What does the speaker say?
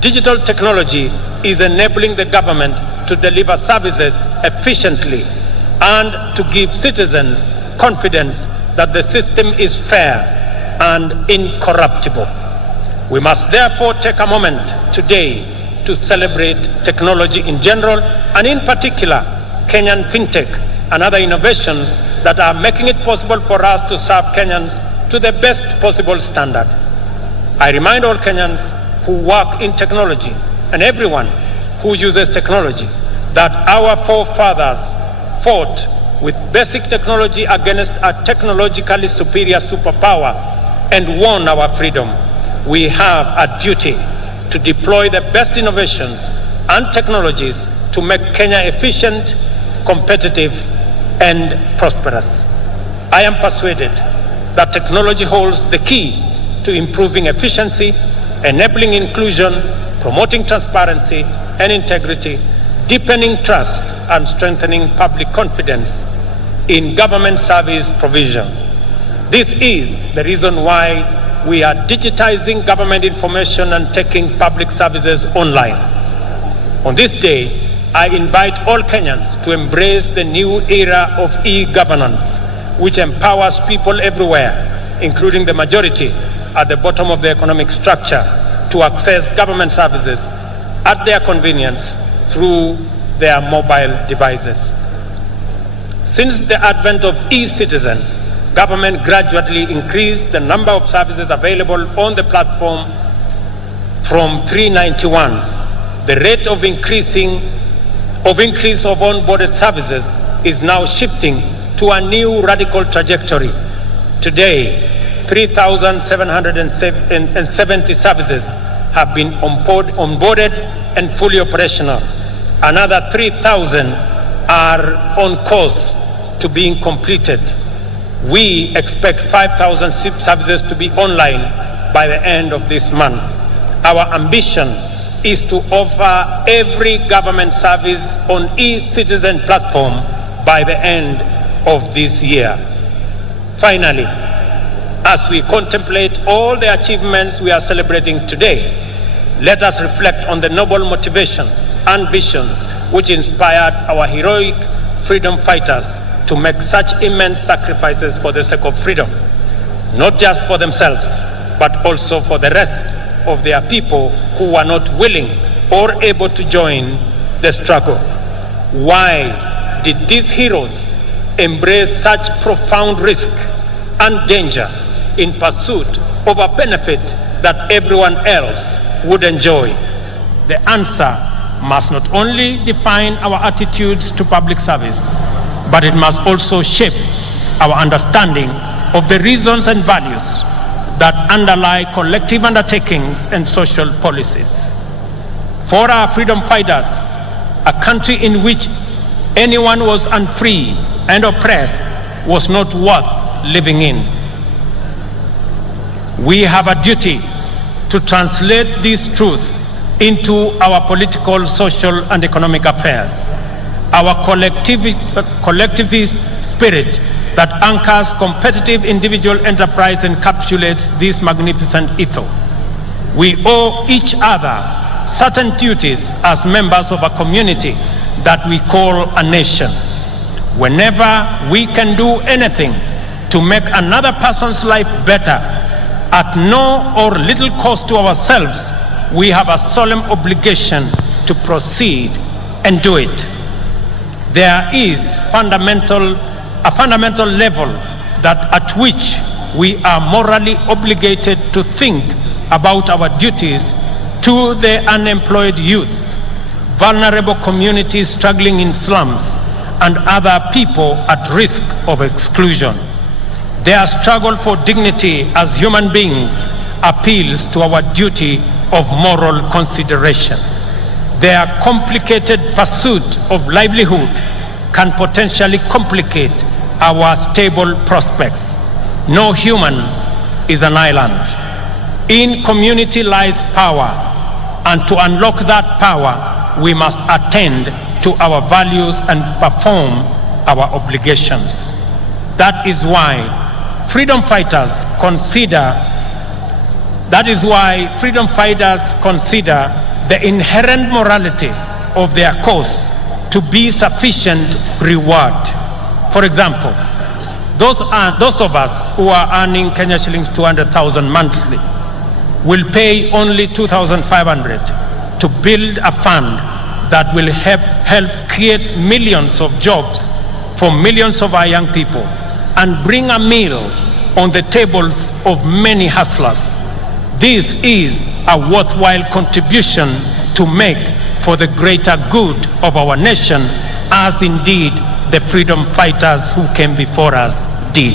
Digital technology is enabling the government to deliver services efficiently and to give citizens confidence that the system is fair and incorruptible. We must therefore take a moment today to celebrate technology in general, and in particular, Kenyan fintech and other innovations that are making it possible for us to serve Kenyans to the best possible standard. I remind all Kenyans who work in technology and everyone who uses technology that our forefathers fought with basic technology against a technologically superior superpower and won our freedom. We have a duty to deploy the best innovations and technologies to make Kenya efficient, competitive, and prosperous. I am persuaded that technology holds the key to improving efficiency, enabling inclusion, promoting transparency and integrity, deepening trust, and strengthening public confidence in government service provision. This is the reason why we are digitizing government information and taking public services online. On this day, I invite all Kenyans to embrace the new era of e-governance, which empowers people everywhere, including the majority at the bottom of the economic structure, to access government services at their convenience through their mobile devices. Since the advent of e-citizen, government gradually increased the number of services available on the platform from 391. The rate of increase of onboarded services is now shifting to a new radical trajectory. Today, 3,770 services have been onboarded and fully operational. Another 3,000 are on course to being completed. We expect 5,000 services to be online by the end of this month. Our ambition is to offer every government service on e-citizen platform by the end of this year. Finally, as we contemplate all the achievements we are celebrating today, let us reflect on the noble motivations and visions which inspired our heroic freedom fighters to make such immense sacrifices for the sake of freedom, not just for themselves, but also for the rest of their people who were not willing or able to join the struggle. Why did these heroes embrace such profound risk and danger in pursuit of a benefit that everyone else would enjoy? The answer must not only define our attitudes to public service, but it must also shape our understanding of the reasons and values that underlie collective undertakings and social policies. For our freedom fighters, a country in which anyone was unfree and oppressed was not worth living in. We have a duty to translate these truths into our political, social, and economic affairs. Our collectivist spirit that anchors competitive individual enterprise encapsulates this magnificent ethos. We owe each other certain duties as members of a community that we call a nation. Whenever we can do anything to make another person's life better, at no or little cost to ourselves, we have a solemn obligation to proceed and do it. There is a fundamental level at which we are morally obligated to think about our duties to the unemployed youth, vulnerable communities struggling in slums, and other people at risk of exclusion. Their struggle for dignity as human beings appeals to our duty of moral consideration. Their complicated pursuit of livelihood can potentially complicate our stable prospects. No human is an island. In community lies power, and to unlock that power, we must attend to our values and perform our obligations. That is why freedom fighters consider That is why freedom fighters consider the inherent morality of their cause to be sufficient reward. For example, those of us who are earning Kenya shillings 200,000 monthly will pay only 2,500 to build a fund that will help create millions of jobs for millions of our young people and bring a meal on the tables of many hustlers. This is a worthwhile contribution to make for the greater good of our nation, as indeed the freedom fighters who came before us did.